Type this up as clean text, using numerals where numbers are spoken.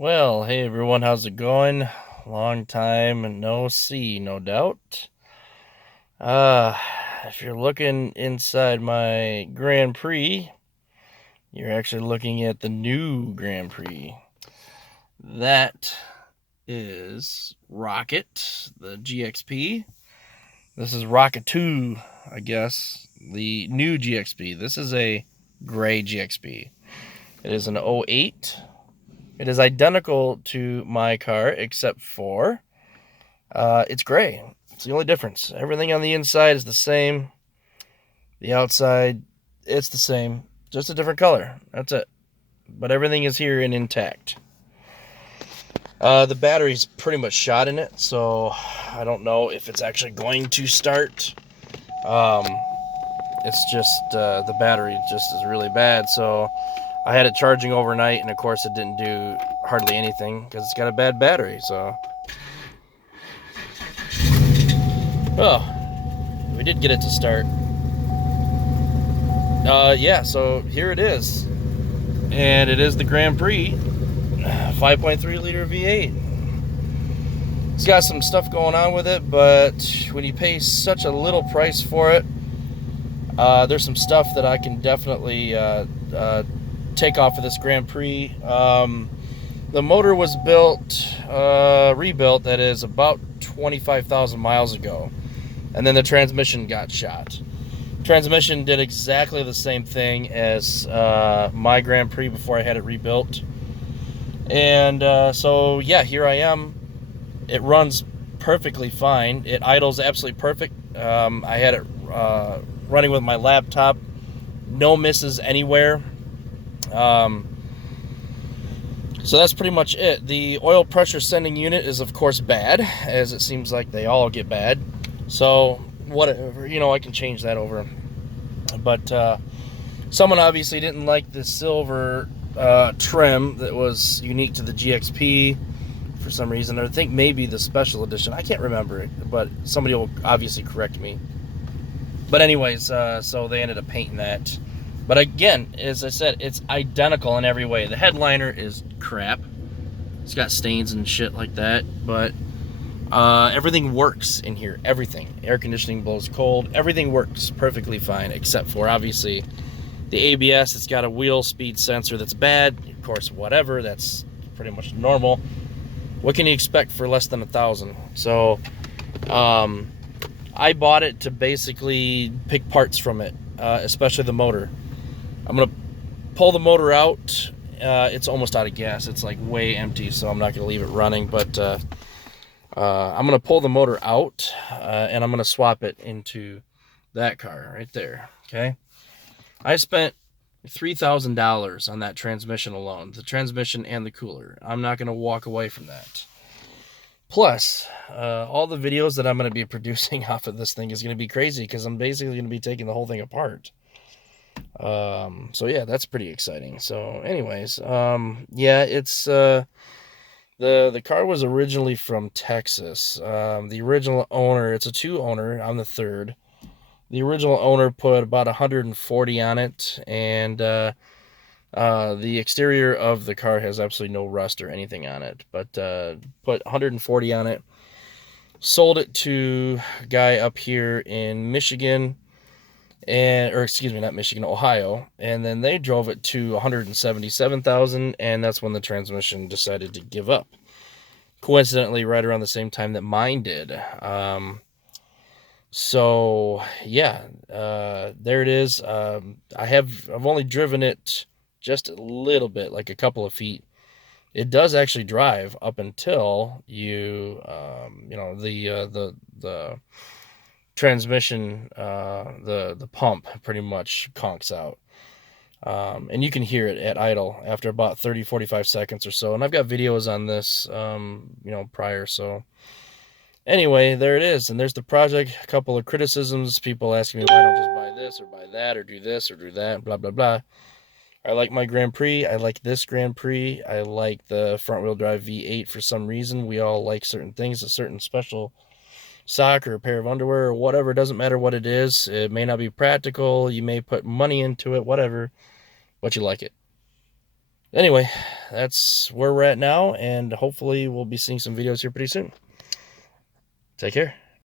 Well, hey everyone, how's it going? Long time and no see, no doubt. Uh, if you're looking inside my Grand Prix, you're actually looking at the new Grand Prix. That is Rocket, the GXP. This is Rocket 2, I guess, the new GXP. This is a gray GXP. It is an '08. It is identical to my car except for it's gray. It's the only difference. Everything on the inside is the same. The outside, it's the same. Just a different color. That's it. But everything is here and intact. The battery's pretty much shot in it, so I don't know if it's actually going to start. Um, it's just the battery just is really bad, so I had it charging overnight, and of course it didn't do hardly anything because it's got a bad battery. So, oh, we did get it to start. Yeah, so here it is. And it is the Grand Prix 5.3 liter V8. It's got some stuff going on with it, but when you pay such a little price for it, there's some stuff that I can definitely take off of this Grand Prix. The motor was rebuilt, that is, about 25,000 miles ago. And then the transmission got shot. Transmission did exactly the same thing as my Grand Prix before I had it rebuilt. And so, yeah, here I am. It runs perfectly fine. It idles absolutely perfect. I had it running with my laptop. No misses anywhere. So that's pretty much it. The oil pressure sending unit is, of course, bad, as it seems like they all get bad. So, whatever, I can change that over. But someone obviously didn't like the silver trim that was unique to the GXP for some reason. I think maybe the special edition. I can't remember it, but somebody will obviously correct me. But anyways, so they ended up painting that. But again, as I said, it's identical in every way. The headliner is crap. It's got stains and shit like that, but everything works in here. Everything. Air conditioning blows cold. Everything works perfectly fine, except for, obviously, the ABS. It's got a wheel speed sensor that's bad. Of course, whatever. That's pretty much normal. What can you expect for less than $1,000? So, I bought it to basically pick parts from it, especially the motor. I'm going to pull the motor out. It's almost out of gas. It's like way empty, so I'm not going to leave it running. But I'm going to pull the motor out, and I'm going to swap it into that car right there. Okay. I spent $3,000 on that transmission alone, the transmission and the cooler. I'm not going to walk away from that. Plus, all the videos that I'm going to be producing off of this thing is going to be crazy because I'm basically going to be taking the whole thing apart. So yeah, that's pretty exciting. So anyways, yeah, it's the car was originally from Texas. The original owner, it's a two owner. I'm the third. The original owner put about 140 on it, and the exterior of the car has absolutely no rust or anything on it, but put 140 on it. Sold it to a guy up here in Michigan, or excuse me, not Michigan, Ohio, and then they drove it to 177,000, and that's when the transmission decided to give up. Coincidentally, right around the same time that mine did. So yeah, there it is. I've only driven it just a little bit, like a couple of feet. It does actually drive up until the transmission, the pump pretty much conks out. And you can hear it at idle after about 30-45 seconds or so. And I've got videos on this, prior. So anyway, there it is. And there's the project. A couple of criticisms. People asking me why I don't just buy this or buy that or do this or do that, blah, blah, blah. I like my Grand Prix. I like this Grand Prix. I like the front-wheel drive V8 for some reason. We all like certain things, a certain special sock or a pair of underwear or whatever. It doesn't matter what it is. It may not be practical. You may put money into it, whatever, but you like it. Anyway, that's where we're at now, and hopefully we'll be seeing some videos here pretty soon. Take care.